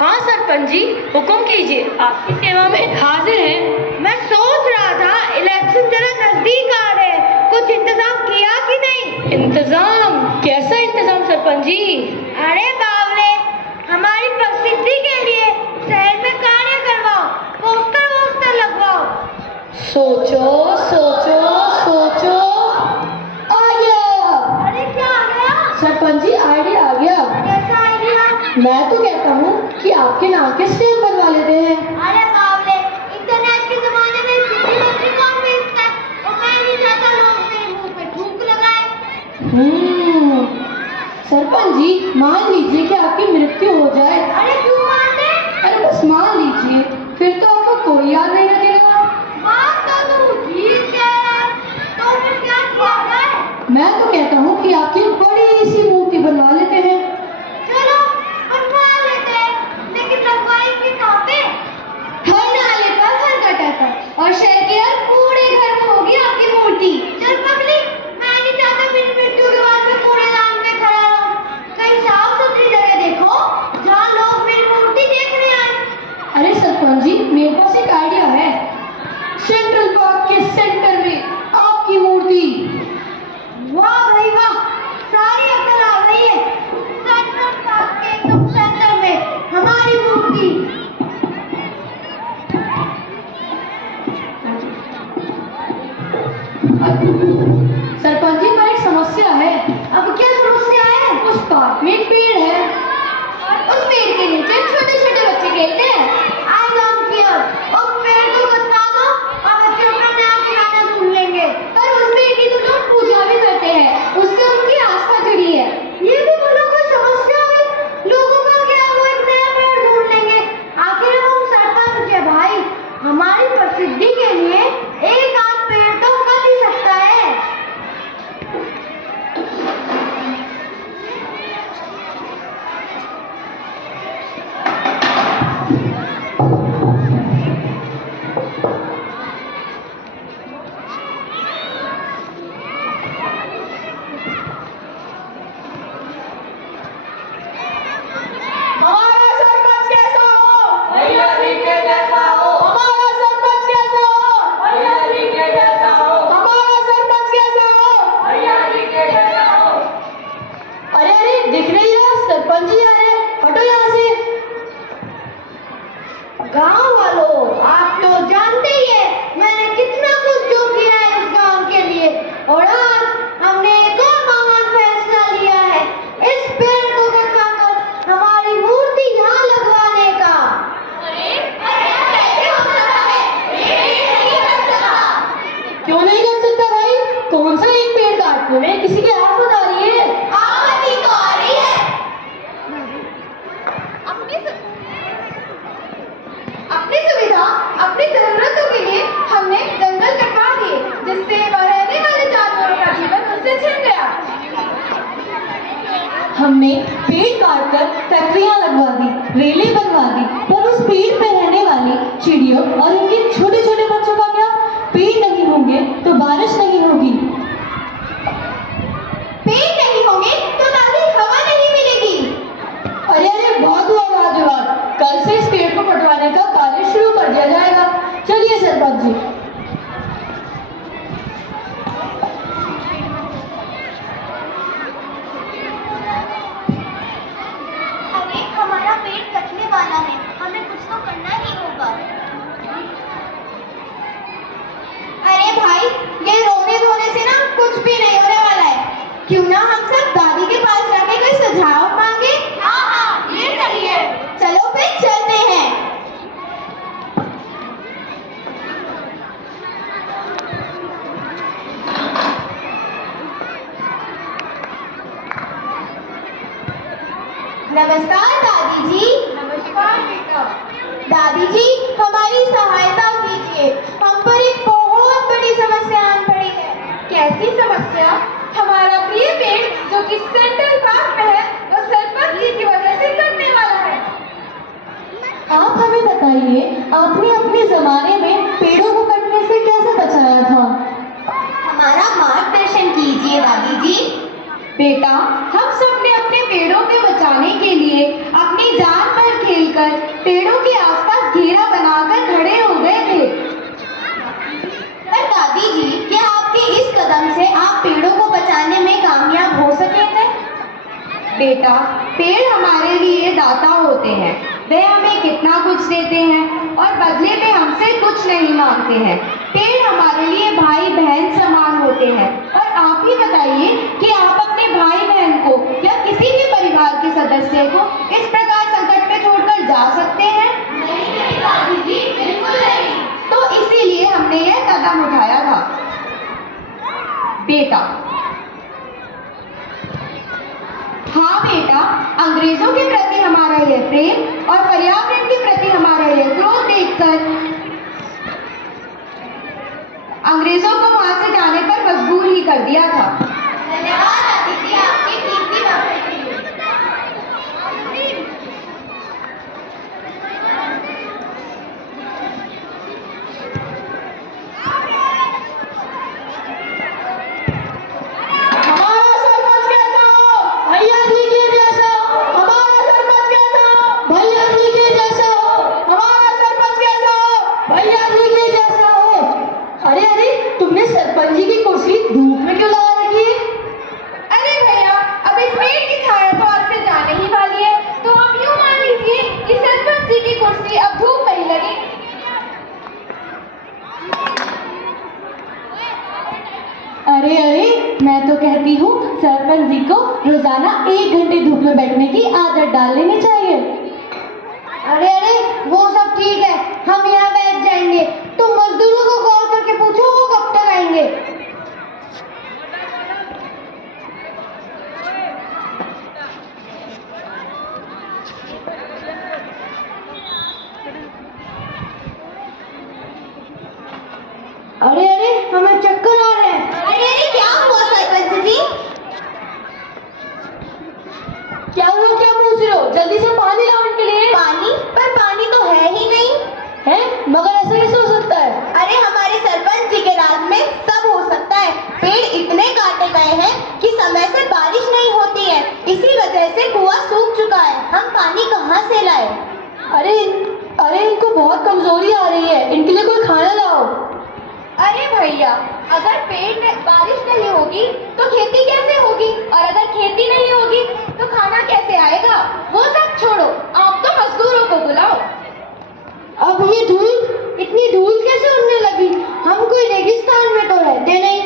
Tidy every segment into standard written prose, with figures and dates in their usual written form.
हाँ सरपंच जी, हुक्म कीजिए, आपकी सेवा में हाजिर हैं। मैं सोच रहा था इलेक्शन जरा नजदीक आ रहे, कुछ इंतजाम किया कि नहीं? इंतजाम? कैसा इंतजाम सरपंच जी? अरे बावले, हमारी प्रसिद्धि के लिए शहर में कार्य करवाओ, पोस्टर वोस्टर लगवाओ। सोचो सोचो सोचो, आ गया। अरे क्या आ गया? सरपंच जी आइडिया आ गया। कैसा आइडिया? मैं तो कहता हूँ कि आपके नाम के स्टैम्प बनवा लेते हैं। अरे बावले, इंटरनेट के जमाने में चिट्ठी पत्री कौन भेजता है, और मैं नहीं चाहता लोग मेरे मुंह पे थूक लगाए। सरपंच जी, मान लीजिए कि आपकी मृत्यु हो जाए। अरे क्यों मानते? अरे बस मान लीजिए, फिर तो आपको कोई याद नहीं रखेगा। बात तो तू ठीक है, तो फिर क्या किया जाए? मैं तो कहता हूँ कि आपकी बड़ी सी मूर्ति बनवा लेते हैं। चलो बनवा लेते हैं, लेकिन लगवाएंगे कहाँ पे? हर नाले पर, हर गटर पर, और शहर के हर कूड़े घर में होगी आपकी मूर्ति। चल पगली, मैं नहीं चाहता मेरी मृत्यु के बाद में कूड़ेदान में खड़ा रहूं। कहीं साफ सुथरी जगह देखो जहाँ लोग मेरी मूर्ति देखने आए। अरे सरपंच जी, मेरे पास एक आइडिया है। सेंट्रल पार्क के सेंटर में आपकी मूर्ति। वाह भाई वाह, सारी अकल आ गई है। सेंट्रल पार्क के एकदम सेंटर में हमारी मूर्ति। सरपंच जी, पर एक समस्या है। अब क्या समस्या है? उस पार्क में एक पेड़ है, उस पेड़ के नीचे छोटे छोटे बच्चे खेलते हैं। आई डोंट केयर, उस पेड़ को कटवा दो और बच्चे अपना नया ठिकाना ढूंढ लेंगे। पर उस पेड़ की तो लोग पूजा भी करते हैं, उससे उनकी आस्था जुड़ी है। ये भी बोलो कोई समस्या है? लोगों का क्या, वो एक नया पेड़ ढूंढ लेंगे। आखिर हम सरपंच है भाई, हमारी प्रसिद्धि के लिए एक आध पेड़ तो कट ही सकता है। हमारा सरपंच कैसा हो? भैया जी के जैसा हो। हमारा सरपंच कैसा हो? भैया जी के जैसा हो। हमारा सरपंच कैसा हो? भैया जी के जैसा हो। अरे अरे, दिख नहीं रहा सरपंच जी आ रहे हैं, हटो यहाँ से। गांव वालों, आप तो जानते ही है मैंने कितना कुछ जो किया है इस गांव के लिए, और आज हमने एक और महान फैसला लिया है, इस पेड़ को कटवाकर हमारी मूर्ति यहाँ लगवाने का। कैसे हो सकता है? ये नहीं कर सकता। क्यों नहीं कर सकता भाई? कौन सा एक पेड़ काटने में किसी की आफत आ रही है? आपत्ति तो आ रही है। अपनी सुविधा, अपनी जरूरतों के लिए हमने जंगल कटवा दिए, जिससे रहने वाले जानवरों का जीवन उनसे छिन गया। हमने पेड़ काटकर फैक्ट्रियां लगवा दी, रेलें बनवा दी, पर उस पेड़ पे रहने वाली चिड़ियों और उनके छोटे छोटे बच्चों का क्या? पेड़ नहीं होंगे तो बारिश नहीं होगी। पेड़ नहीं होंगे तो ताज़ी हवा नहीं मिलेगी। अरे अरे, बहुत हुआ वाद-विवाद। कल से इस पेड़ को कटवाने का कार्य शुरू कर दिया जाएगा। चलिए सरपंच जी। अरे हमारा पेड़ कटने वाला है, हमें कुछ तो करना ही होगा। अरे भाई, ये रोने धोने से ना कुछ भी नहीं होने वाला है। क्यों ना हम सब दादी के पास जाके कोई सुझाव मांगे? हाँ, ये सही है। चलो फिर चलते हैं। नमस्कार दादी जी। नमस्कार बेटा। दादी जी, हमारी सहायता कीजिए, हम पर एक बहुत बड़ी समस्या आन पड़ी है। कैसी समस्या? हमारा प्रिय पेड़ जो कि सेंट्रल पार्क में है, वो सरपंच जी की वजह से कटने वाला है। आप हमें बताइए, आपने अपने जमाने में पेड़ों को कटने से कैसे बचाया था? हमारा मार्गदर्शन कीजिए दादी जी। बेटा, हम सब ने अपने पेड़ों को बचाने के लिए अपनी जान पर खेलकर बेटा, पेड़ हमारे लिए दाता होते हैं। वे हमें कितना कुछ देते हैं और बदले में हमसे कुछ नहीं मांगते हैं। पेड़ हमारे लिए भाई बहन समान होते हैं। और आप ही बताइए कि आप अपने भाई बहन को या किसी भी परिवार के सदस्य को इस प्रकार संकट में छोड़कर जा सकते हैं? नहीं दादी जी, बिल्कुल नहीं। तो इसीलिए हमने यह कदम उठाया था। बेटा, हाँ बेटा, अंग्रेजों के प्रति हमारा यह प्रेम और पर्यावरण के प्रति हमारा यह क्रोध देखकर अंग्रेजों को वहां से जाने पर मजबूर ही कर दिया था। धन्यवाद दादी जी, आपकी कीमती बातें के लिए। हमारा सरपंच कैसा हो? भैया जी के जैसा हो। हमारा सरपंच कैसा हो? भैया जी के जैसा हो। हमारा सरपंच कैसा हो? भैया जी के जैसा हो। अरे अरे, तुमने सरपंच जी की कुर्सी धूप में क्यों लगा रखी है? अरे भैया, अब इस पेड़ की छाया तो आज से जाने ही वाली है, तो आप यूँ मान लीजिए कि सरपंच जी की कुर्सी अब धूप में ही लगी। अरे अरे, मैं तो कहती हूँ सरपंच जी को रोजाना 1 घंटे धूप में बैठने की आदत डाल लेनी चाहिए। अरे अरे, वो सब ठीक है, हम यहाँ बैठ जाएंगे। तुम मजदूरों को कॉल करके पूछो वो कब तक आएंगे। अरे अरे, हमें चक्कर आ रहे हैं। अरे अरे, क्या हुआ सरपंच जी? क्या हुआ, क्या पूछ रहे हो? जल्दी से पानी लाओ इनके लिए। पानी? पर पानी तो है ही नहीं। है? मगर ऐसा कैसे हो सकता है? अरे हमारे सरपंच जी के राज में सब हो सकता है। पेड़ इतने काटे गए हैं कि समय से बारिश नहीं होती है। इसी वजह से कुआं सूख चुका है। हम पानी कहाँ से लाए? अरे अरे, इनको बहुत कमजोरी आ रही है, इनके लिए कोई खाना लाओ। अरे भैया, अगर पेड़ में बारिश नहीं होगी तो खेती कैसे होगी? और अगर खेती नहीं होगी तो खाना कैसे आएगा? वो सब छोड़ो, आप तो मजदूरों को बुलाओ। अब ये धूल, इतनी धूल कैसे उड़ने लगी? हम कोई रेगिस्तान में तो रहते नहीं।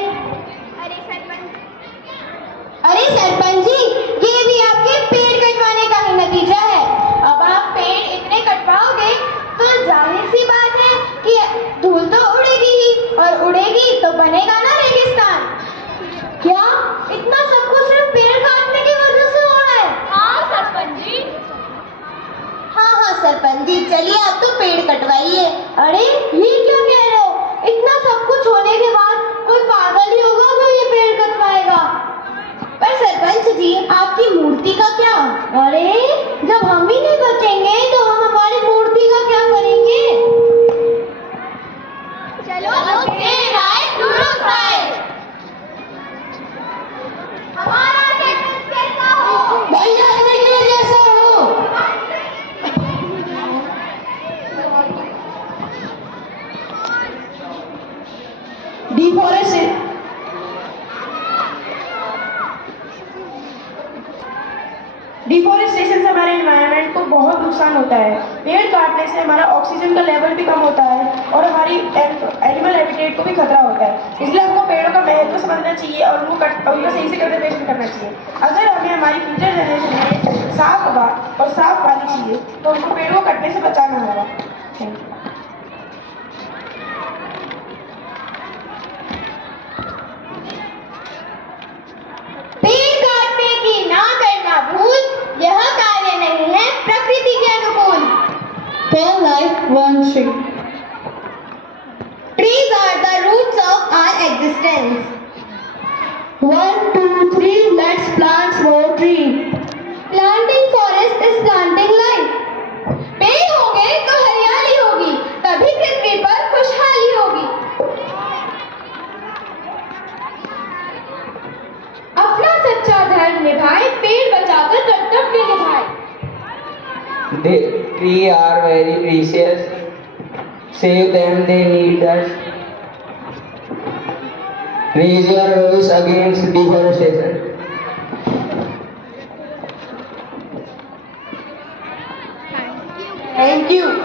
अरे सरपंच जी, ये भी आपके पेड़ कटवाने का ही नतीजा है। अब आप पेड़ इतने कटवाओगे तो जाहिर सी बात है कि धूल तो उड़ेगी ही, और उड़ेगी तो बनेगा ना रेगिस्तान। क्या इतना सब कुछ सिर्फ पेड़ काटने की वजह से हो रहा है? हाँ सरपंच जी। हाँ सरपंच जी, चलिए आप तो पेड़ कटवाइए। अरे ये क्या कह रहे हो? इतना सब कुछ होने के बाद कोई पागल ही होगा जो ये पेड़ कटवाएगा। पर सरपंच जी, आपकी मूर्ति का क्या? अरे जब हम ही नहीं बचेंगे तो हम हमारी मूर्ति का क्या करेंगे? चलो पेड़ आए दुरुस्त आए। हमारा सरपंच कैसा हो? भैया जी के जैसा हो। डिफोरेस्टेशन से हमारे एनवायरनमेंट को बहुत नुकसान होता है। पेड़ काटने से हमारा ऑक्सीजन का लेवल भी कम होता है और हमारी एनिमल हैबिटेट को भी खतरा होता है। इसलिए हमको पेड़ों का महत्व समझना चाहिए और उनको सही से कंजर्वेशन करना चाहिए। अगर हमें हमारी फ्यूचर जनरेशन में साफ हवा और साफ पानी चाहिए तो हमको पेड़ों को कटने से बचाना होगा। Thank you. पेड़ काटने की ना करना भूल, यह कार्य नहीं है प्रकृति के अनुकूल। Tell life one tree. Trees are the roots of our existence. 1, 2, 3, let's plant more tree. Planting forest is planting life. पेड़ होंगे तो हरियाली होगी, तभी पृथ्वी पर खुशहाली होगी। अपना सच्चा धर्म निभाए, पेड़ बचाकर कर्तव्य निभाए। The tree are very precious. Save them, they need us. Raise your voice against deforestation. Thank you.